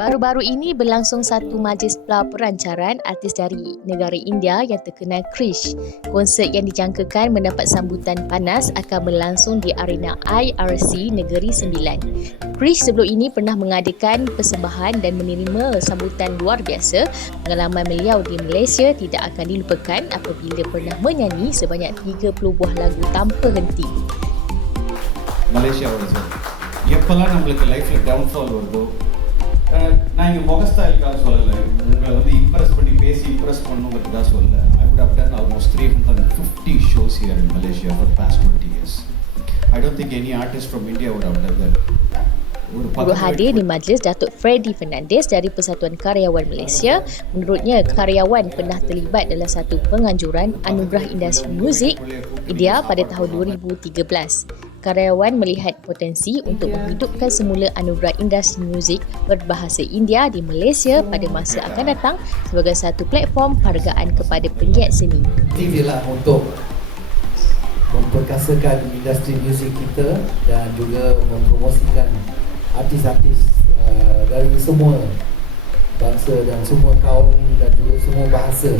Baru-baru ini berlangsung satu majlis pelancaran artis dari negara India yang terkenal Krish. Konsert yang dijangkakan mendapat sambutan panas akan berlangsung di arena IRC Negeri Sembilan. Krish sebelum ini pernah mengadakan persembahan dan menerima sambutan luar biasa. Pengalaman beliau di Malaysia tidak akan dilupakan apabila pernah menyanyi sebanyak 30 buah lagu tanpa henti. Malaysia வருது எப்போல்லாம் நம்மளுக்கு லைஃப்பில் டவுன்ஃபால் வருதோ நான் இங்கே முகஸ்தாயிலுக்காக சொல்லலை, உங்களை வந்து இம்ப்ரெஸ் பண்ணி பேசி இம்ப்ரெஸ் பண்ணுங்கிறதுக்காக சொல்லலை. I would have done almost 350 shows here in Malaysia for the past 20 years. I don't think any artist from India would have done that. Turut hadir di majlis Datuk Freddy Fernandez dari Persatuan Karyawan Malaysia. Menurutnya, karyawan pernah terlibat dalam satu penganjuran Anugerah Industri Muzik India pada tahun 2013. Karyawan melihat potensi untuk menghidupkan semula Anugerah Industri Muzik berbahasa India di Malaysia pada masa akan datang sebagai satu platform penghargaan kepada penggiat seni. Inilah untuk memperkasakan industri muzik kita dan juga mempromosikan artis-artis dari semua bangsa dan semua kaum dan juga semua bahasa